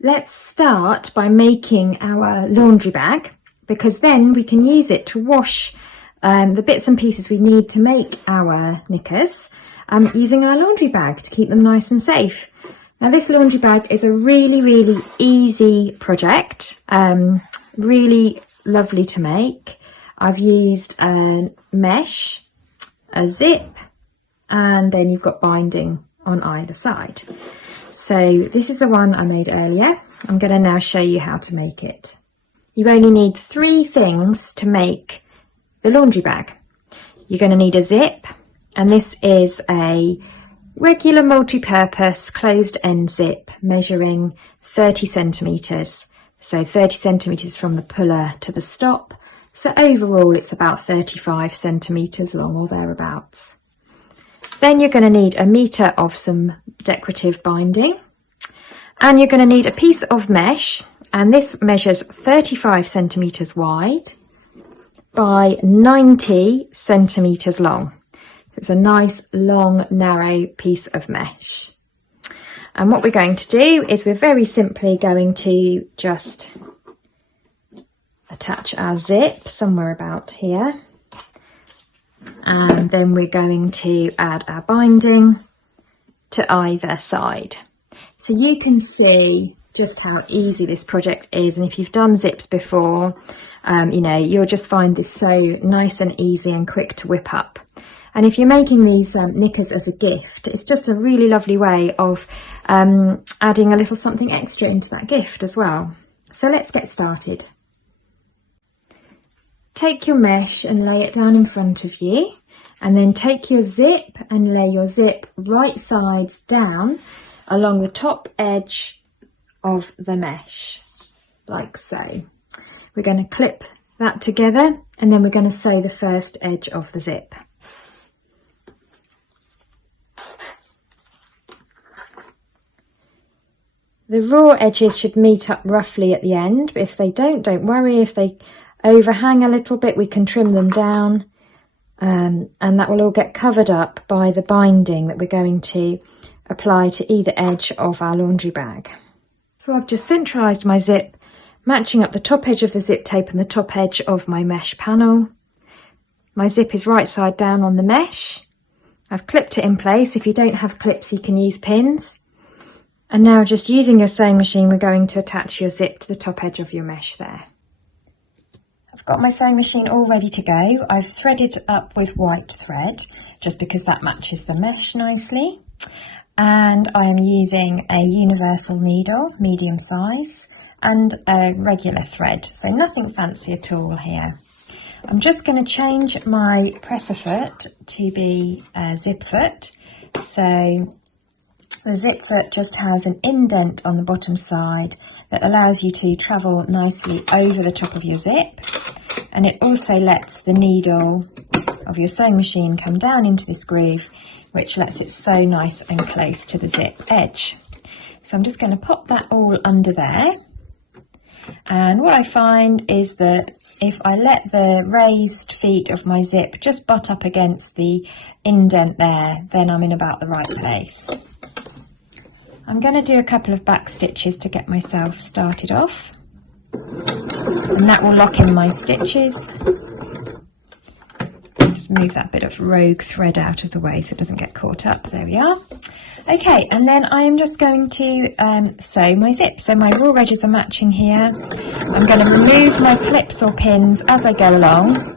Let's start by making our laundry bag, because then we can use it to wash the bits and pieces we need to make our knickers using our laundry bag to keep them nice and safe. Now this laundry bag is a really easy project, really lovely to make. I've used a mesh, a zip, and then you've got binding on either side. So this is the one I made earlier. I'm going to now show you how to make it. You only need 3 things to make the laundry bag. You're going to need a zip, and this is a regular multi-purpose closed end zip measuring 30 centimetres. So 30 centimetres from the puller to the stop. So overall it's about 35 centimetres long or thereabouts. Then you're going to need 1 metre of some decorative binding, and you're going to need a piece of mesh, and this measures 35 centimetres wide by 90 centimetres long. It's a nice long narrow piece of mesh. And what we're going to do is we're very simply going to just attach our zip somewhere about here, and then we're going to add our binding to either side. So you can see just how easy this project is, and if you've done zips before, you know, you'll just find this so nice and easy and quick to whip up. And if you're making these knickers as a gift, it's just a really lovely way of adding a little something extra into that gift as well. So let's get started. Take your mesh and lay it down in front of you, and then take your zip and lay your zip right sides down along the top edge of the mesh, like so. We're going to clip that together, and then we're going to sew the first edge of the zip. The raw edges should meet up roughly at the end, but if they don't worry. If they overhang a little bit, we can trim them down, and that will all get covered up by the binding that we're going to apply to either edge of our laundry bag. So I've just centralised my zip, matching up the top edge of the zip tape and the top edge of my mesh panel. My zip is right side down on the mesh. I've clipped it in place. If you don't have clips, you can use pins. And now, just using your sewing machine, we're going to attach your zip to the top edge of your mesh there. I've got my sewing machine all ready to go. I've threaded up with white thread, just because that matches the mesh nicely. And I am using a universal needle, medium size, and a regular thread, so nothing fancy at all here. I'm just going to change my presser foot to be a zip foot. So the zip foot just has an indent on the bottom side that allows you to travel nicely over the top of your zip, and it also lets the needle of your sewing machine come down into this groove, which lets it sew nice and close to the zip edge. So I'm just going to pop that all under there, and what I find is that if I let the raised feet of my zip just butt up against the indent there, then I'm in about the right place. I'm going to do a couple of back stitches to get myself started off, and that will lock in my stitches. Just move that bit of rogue thread out of the way so it doesn't get caught up. There we are. Okay, and then I am just going to sew my zip. So my raw edges are matching here. I'm going to remove my clips or pins as I go along.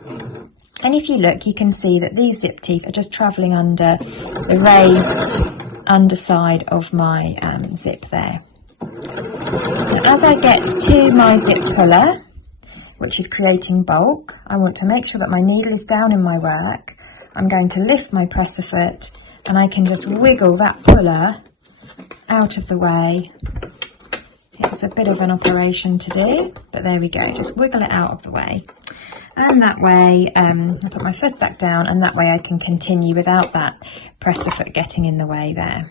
And if you look, you can see that these zip teeth are just travelling under the raised underside of my zip there. Now, as I get to my zip puller, which is creating bulk, I want to make sure that my needle is down in my work. I'm going to lift my presser foot, and I can just wiggle that puller out of the way. It's a bit of an operation to do, but there we go, just wiggle it out of the way. And that way, I put my foot back down, and that way I can continue without that presser foot getting in the way there.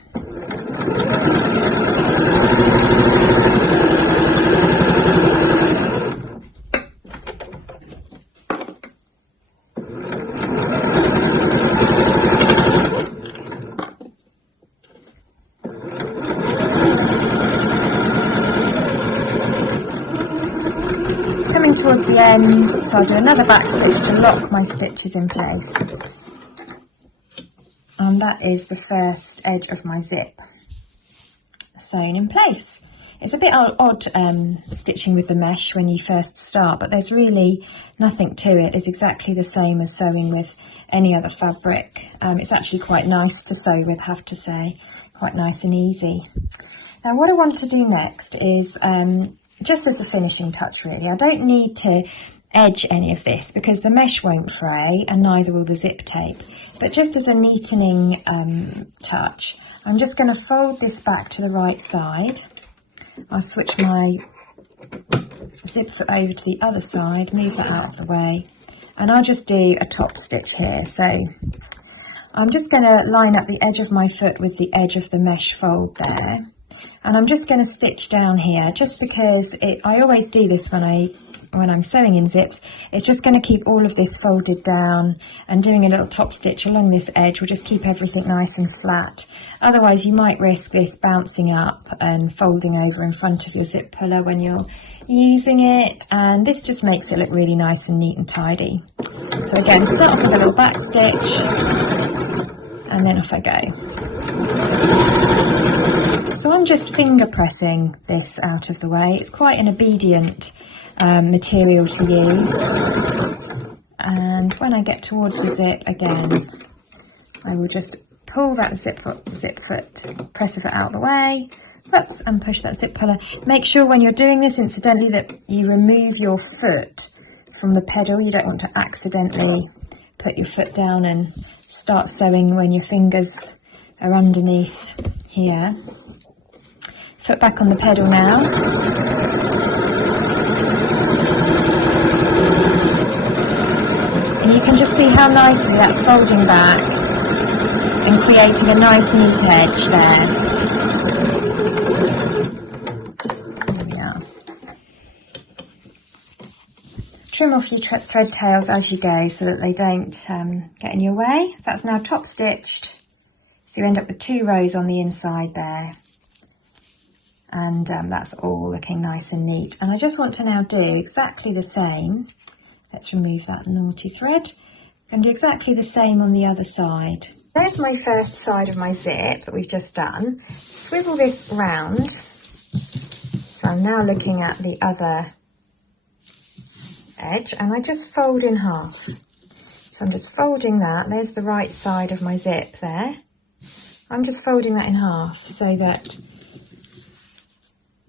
towards the end, so I'll do another back stitch to lock my stitches in place. And that is the first edge of my zip sewn in place. It's a bit odd stitching with the mesh when you first start, but there's really nothing to it. It's exactly the same as sewing with any other fabric. It's actually quite nice to sew with, have to say, quite nice and easy. Now what I want to do next is, just as a finishing touch really, I don't need to edge any of this because the mesh won't fray and neither will the zip tape. But just as a neatening touch, I'm just going to fold this back to the right side. I'll switch my zip foot over to the other side, move that out of the way, and I'll just do a top stitch here. So I'm just going to line up the edge of my foot with the edge of the mesh fold there, and I'm just going to stitch down here just because I always do this when I'm sewing in zips. It's just going to keep all of this folded down, and doing a little top stitch along this edge will just keep everything nice and flat. Otherwise you might risk this bouncing up and folding over in front of your zip puller when you're using it, and this just makes it look really nice and neat and tidy. So again, start off with a little back stitch and then off I go. So I'm just finger pressing this out of the way. It's quite an obedient material to use, and when I get towards the zip again, I will just pull that zip foot, press it out of the way, whoops, and push that zip puller. Make sure when you're doing this, incidentally, that you remove your foot from the pedal. You don't want to accidentally put your foot down and start sewing when your fingers are underneath here. Foot back on the pedal now. And you can just see how nicely that's folding back and creating a nice neat edge there. There we are. Trim off your thread tails as you go so that they don't get in your way. So that's now top stitched. So you end up with 2 rows on the inside there. And that's all looking nice and neat. And I just want to now do exactly the same. Let's remove that naughty thread. I'm going to do exactly the same on the other side. There's my first side of my zip that we've just done. Swivel this round. So I'm now looking at the other edge, and I just fold in half. So I'm just folding that. There's the right side of my zip there. I'm just folding that in half so that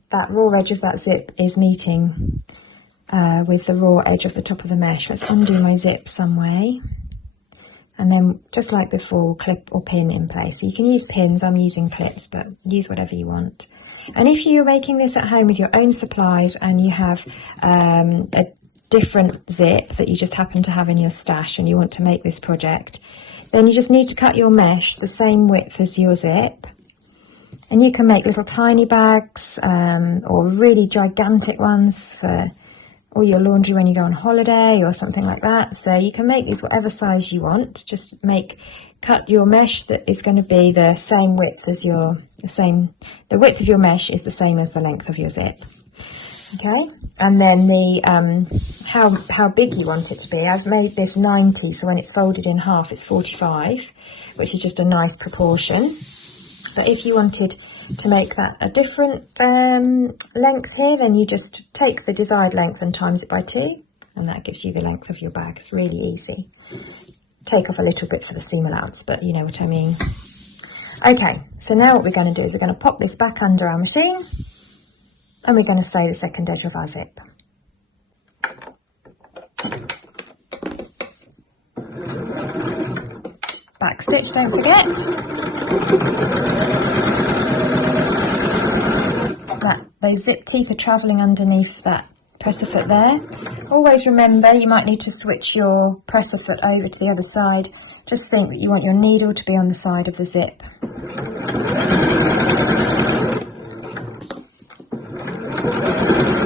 that raw edge of that zip is meeting with the raw edge of the top of the mesh. Let's undo my zip some way, and then just like before, clip or pin in place. So you can use pins, I'm using clips, but use whatever you want. And if you're making this at home with your own supplies and you have a different zip that you just happen to have in your stash and you want to make this project, then you just need to cut your mesh the same width as your zip. And you can make little tiny bags or really gigantic ones for all your laundry when you go on holiday or something like that. So you can make these whatever size you want. Just cut your mesh that is going to be the same width as the width of your mesh is the same as the length of your zip. Okay, and then the how big you want it to be. I've made this 90, so when it's folded in half, it's 45, which is just a nice proportion. But if you wanted to make that a different length here, then you just take the desired length and times it by 2, and that gives you the length of your bag. It's really easy. Take off a little bit for the seam allowance, but you know what I mean. Okay, so now what we're going to do is we're going to pop this back under our machine, and we're going to sew the second edge of our zip. Back stitch, don't forget. Those zip teeth are travelling underneath that presser foot there. Always remember, you might need to switch your presser foot over to the other side. Just think that you want your needle to be on the side of the zip.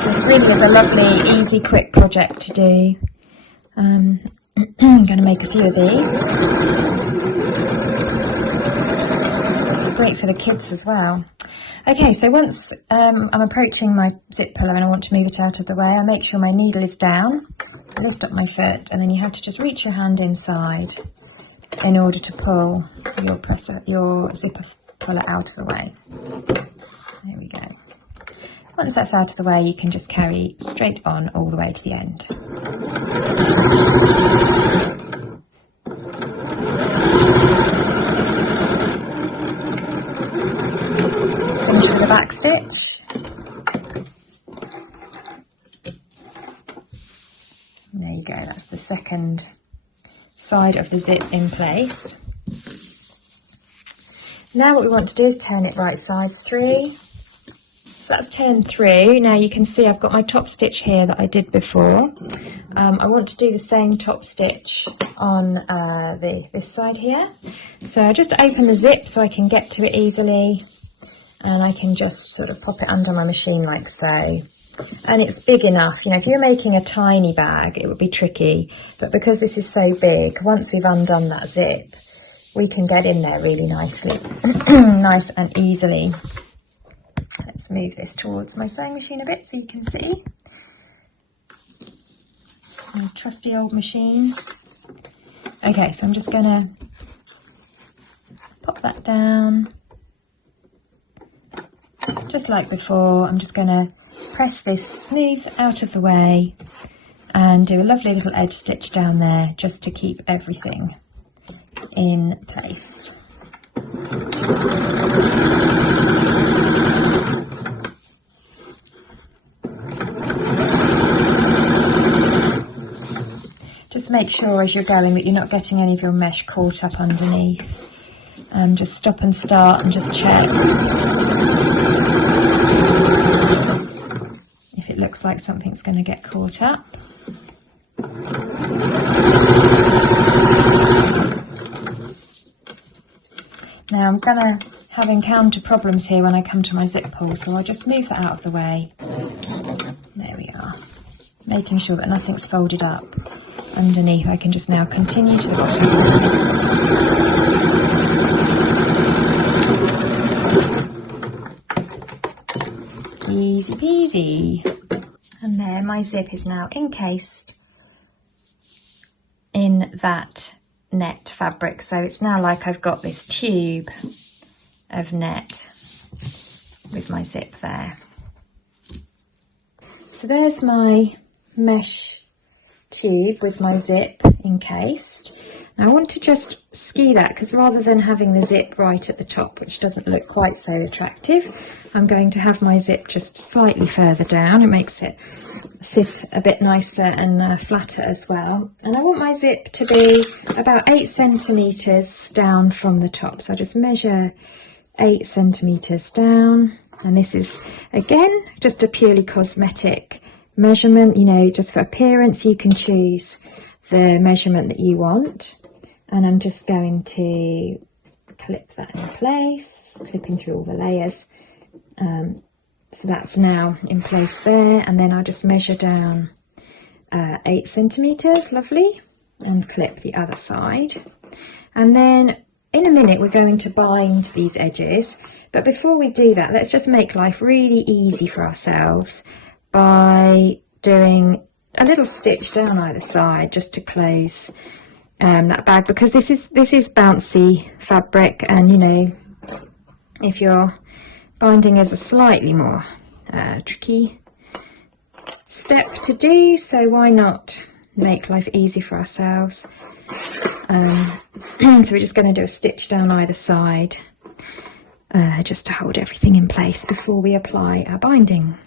This really is a lovely, easy, quick project to do. I'm going to make a few of these. Great for the kids as well. Okay, so once I'm approaching my zip puller and I want to move it out of the way, I make sure my needle is down, lift up my foot, and then you have to just reach your hand inside in order to pull your zipper puller out of the way. There we go. Once that's out of the way, you can just carry straight on all the way to the end. Finish with a back stitch. There you go, that's the second side of the zip in place. Now what we want to do is turn it right sides through. So that's turned through. Now you can see I've got my top stitch here that I did before. I want to do the same top stitch on this side here. So I just open the zip so I can get to it easily, and I can just sort of pop it under my machine like so. And it's big enough, you know, if you're making a tiny bag it would be tricky, but because this is so big, once we've undone that zip we can get in there really nicely, nice and easily. Let's move this towards my sewing machine a bit so you can see. My trusty old machine. Okay, so I'm just going to pop that down. Just like before, I'm just going to press this smooth out of the way and do a lovely little edge stitch down there just to keep everything in place. Just make sure as you're going that you're not getting any of your mesh caught up underneath. Just stop and start and just check if it looks like something's going to get caught up. Now I'm going to have encounter problems here when I come to my zip pull, so I'll just move that out of the way. There we are. Making sure that nothing's folded up underneath. I can just now continue to the bottom. Easy peasy. And there, my zip is now encased in that net fabric, so it's now like I've got this tube of net with my zip there. So there's my mesh tube with my zip encased. Now I want to just skew that, because rather than having the zip right at the top, which doesn't look quite so attractive, I'm going to have my zip just slightly further down. It makes it sit a bit nicer and flatter as well. And I want my zip to be about 8 centimetres down from the top. So I just measure 8 centimetres down. And this is, again, just a purely cosmetic measurement, you know, just for appearance. You can choose the measurement that you want. And I'm just going to clip that in place, clipping through all the layers. So that's now in place there, and then I'll just measure down 8 centimetres, lovely, and clip the other side. And then in a minute we're going to bind these edges, but before we do that, let's just make life really easy for ourselves by doing a little stitch down either side just to close that bag, because this is bouncy fabric, and you know, if you're binding is a slightly more tricky step to do, so why not make life easy for ourselves. So we're just going to do a stitch down either side just to hold everything in place before we apply our binding.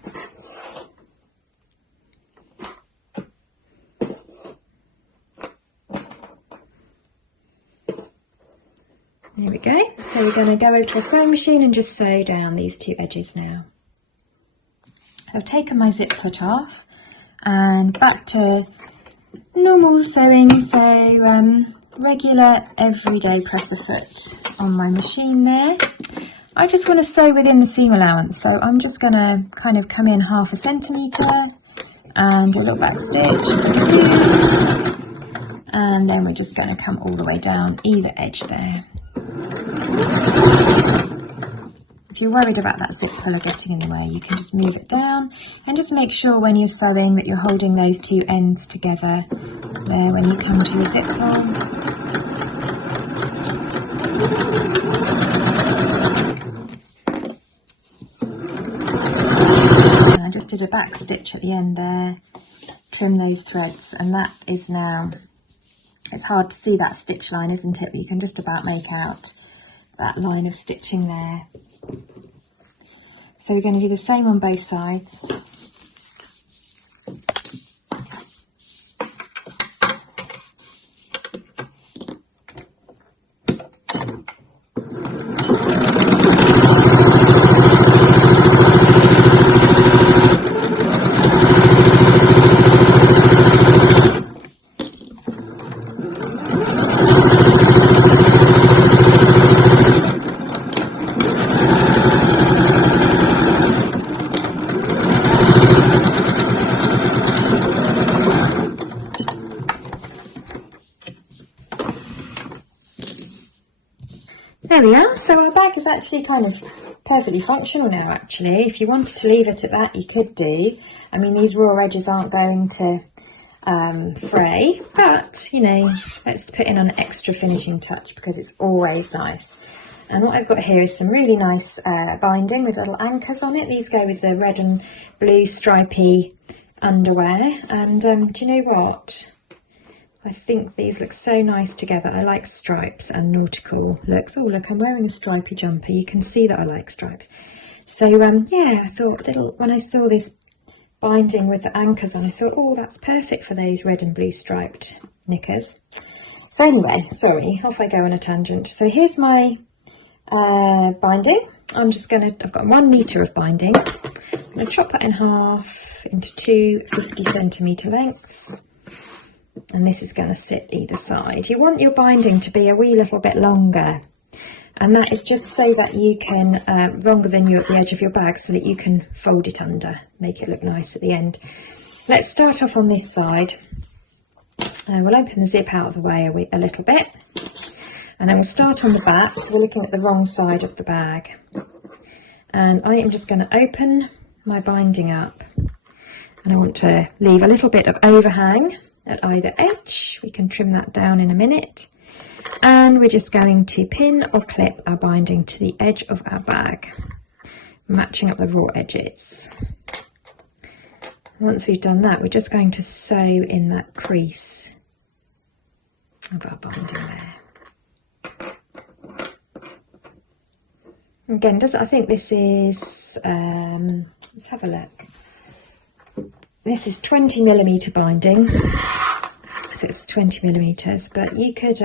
There we go. So we're going to go over to a sewing machine and just sew down these two edges now. I've taken my zip foot off and back to normal sewing, so regular everyday presser foot on my machine there. I just want to sew within the seam allowance, so I'm just going to kind of come in 1/2 centimetre and do a little back stitch, and then we're just going to come all the way down either edge there. if you're worried about that zip puller getting in the way, you can just move it down, and just make sure when you're sewing that you're holding those two ends together there when you come to your zip line. And I just did a back stitch at the end there, trim those threads, and that is now, it's hard to see that stitch line, isn't it? But you can just about make out that line of stitching there. So we're going to do the same on both sides. There we are, so our bag is actually kind of perfectly functional now actually. If you wanted to leave it at that, you could do. I mean, these raw edges aren't going to fray, but you know, let's put in an extra finishing touch because it's always nice. And what I've got here is some really nice binding with little anchors on it. These go with the red and blue stripy underwear, and do you know what? I think these look so nice together. I like stripes and nautical looks. Oh look, I'm wearing a stripy jumper. You can see that I like stripes. So yeah, I thought when I saw this binding with the anchors on, I thought, oh, that's perfect for those red and blue striped knickers. So anyway, sorry, off I go on a tangent. So here's my binding. I've got 1 metre of binding. I'm going to chop that in half into two 50cm lengths. And this is going to sit either side. You want your binding to be a wee little bit longer, and that is just so that you can, longer than the edge of your bag, so that you can fold it under, make it look nice at the end. Let's start off on this side. We'll open the zip out of the way a little bit, and then we'll start on the back. So we're looking at the wrong side of the bag, and I am just going to open my binding up, and I want to leave a little bit of overhang at either edge. We can trim that down in a minute, and we're just going to pin or clip our binding to the edge of our bag, matching up the raw edges. Once we've done that, we're just going to sew in that crease of our binding there. Again, I think this is, let's have a look. This is 20mm binding, so it's 20mm, but you could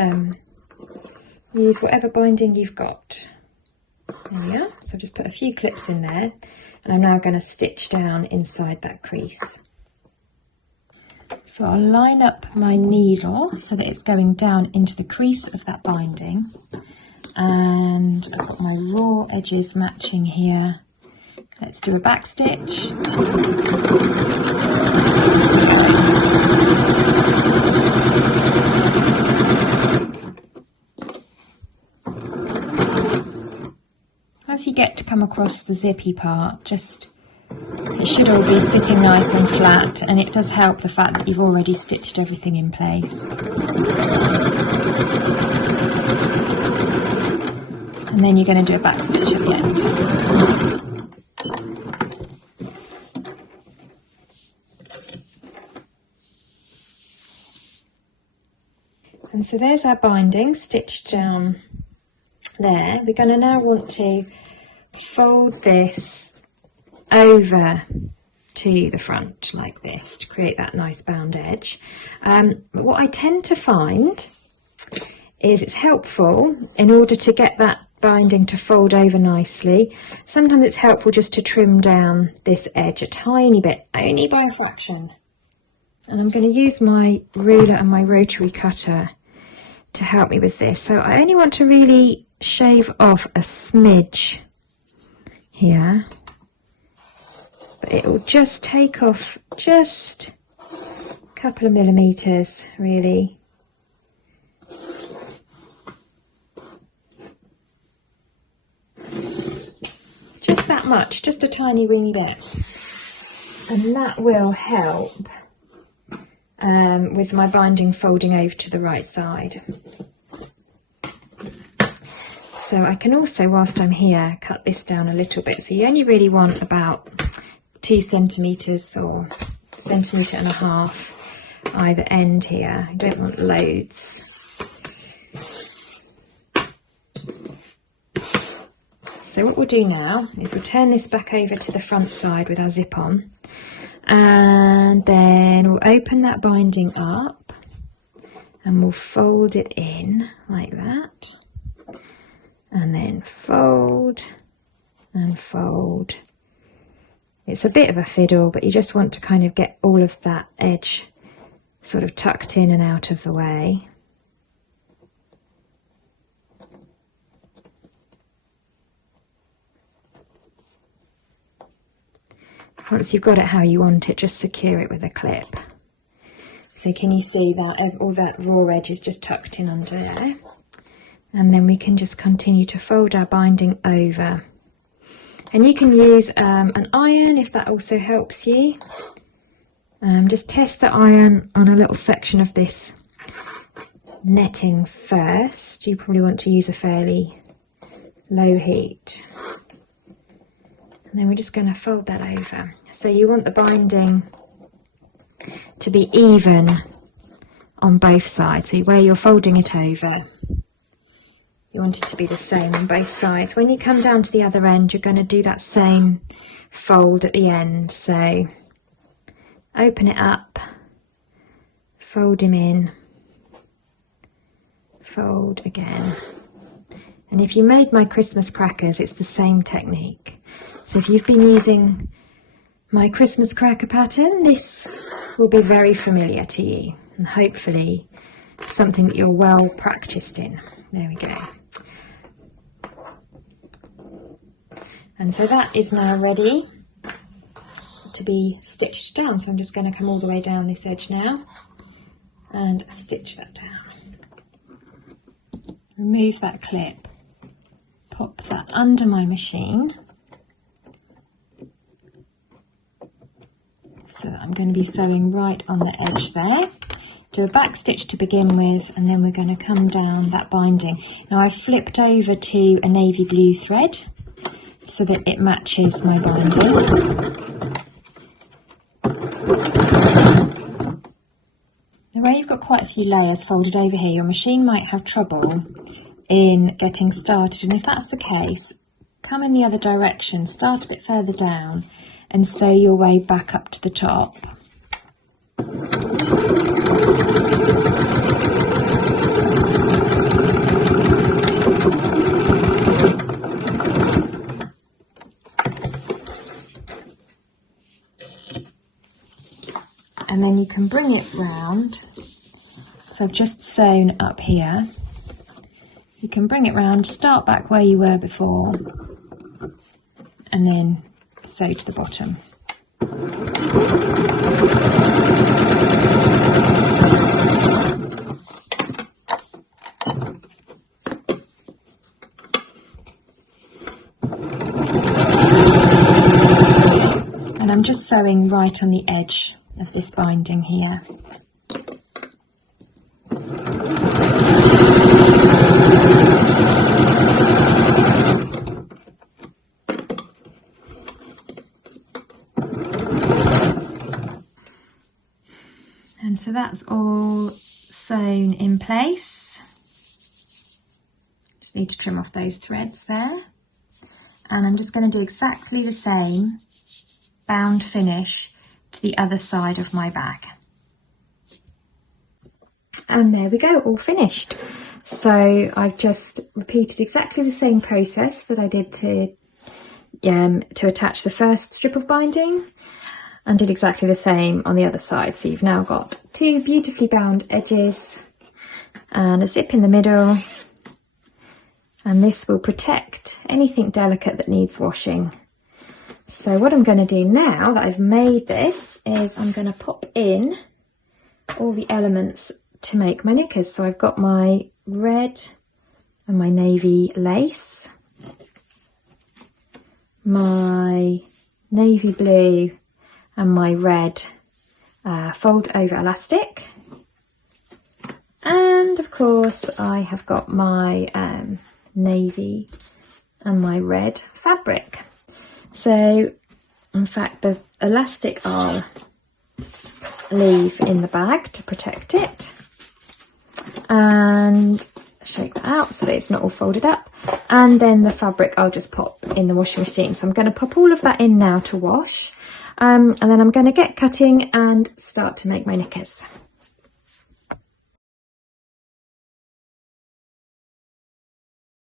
use whatever binding you've got. There we are. So I've just put a few clips in there, and I'm now going to stitch down inside that crease. So I'll line up my needle so that it's going down into the crease of that binding, and I've got my raw edges matching here. Let's do a back stitch. As you get to come across the zippy part, it should all be sitting nice and flat, and it does help the fact that you've already stitched everything in place. And then you're going to do a back stitch at the end. And so there's our binding stitched down there. We're going to now want to fold this over to the front like this to create that nice bound edge. But what I tend to find is it's helpful, in order to get that binding to fold over nicely, sometimes it's helpful just to trim down this edge a tiny bit, only by a fraction. And I'm going to use my ruler and my rotary cutter to help me with this. So I only want to really shave off a smidge here, but it will just take off just a couple of millimeters really. that much, just a tiny weeny bit, and that will help with my binding folding over to the right side. So I can also, whilst I'm here, cut this down a little bit. So you only really want about 2 centimetres or 1.5 centimetres either end here. I don't want loads. So what we'll do now is we'll turn this back over to the front side with our zip on, and then we'll open that binding up and we'll fold it in like that, and then fold and fold. It's a bit of a fiddle, but you just want to kind of get all of that edge sort of tucked in and out of the way. Once you've got it how you want it, just secure it with a clip. So can you see that all that raw edge is just tucked in under there? And then we can just continue to fold our binding over. And you can use an iron if that also helps you. Just test the iron on a little section of this netting first. You probably want to use a fairly low heat. And then we're just going to fold that over. So you want the binding to be even on both sides. So where you're folding it over, you want it to be the same on both sides. When you come down to the other end, you're going to do that same fold at the end. So open it up, fold him in, fold again. And if you made my Christmas crackers, it's the same technique. So if you've been using my Christmas cracker pattern, this will be very familiar to you, and hopefully something that you're well practiced in. There we go. And so that is now ready to be stitched down. So I'm just going to come all the way down this edge now and stitch that down. Remove that clip, pop that under my machine. So that I'm going to be sewing right on the edge there. Do a back stitch to begin with, and then we're going to come down that binding. Now I've flipped over to a navy blue thread so that it matches my binding. The way you've got quite a few layers folded over here, your machine might have trouble in getting started, and if that's the case, come in the other direction, start a bit further down and sew your way back up to the top. And then you can bring it round. So I've just sewn up here. You can bring it round, start back where you were before, and then sew to the bottom. And I'm just sewing right on the edge of this binding here. And so that's all sewn in place. Just need to trim off those threads there. And I'm just going to do exactly the same bound finish to the other side of my bag. And there we go, all finished. So I've just repeated exactly the same process that I did to attach the first strip of binding, and did exactly the same on the other side. So you've now got two beautifully bound edges and a zip in the middle, and this will protect anything delicate that needs washing. So what I'm going to do now that I've made this is I'm going to pop in all the elements to make my knickers. So I've got my red and my navy lace, my navy blue and my red fold over elastic, and of course I have got my navy and my red fabric. So in fact the elastic I'll leave in the bag to protect it, and shake that out so that it's not all folded up, and then the fabric I'll just pop in the washing machine. So I'm going to pop all of that in now to wash, and then I'm going to get cutting and start to make my knickers.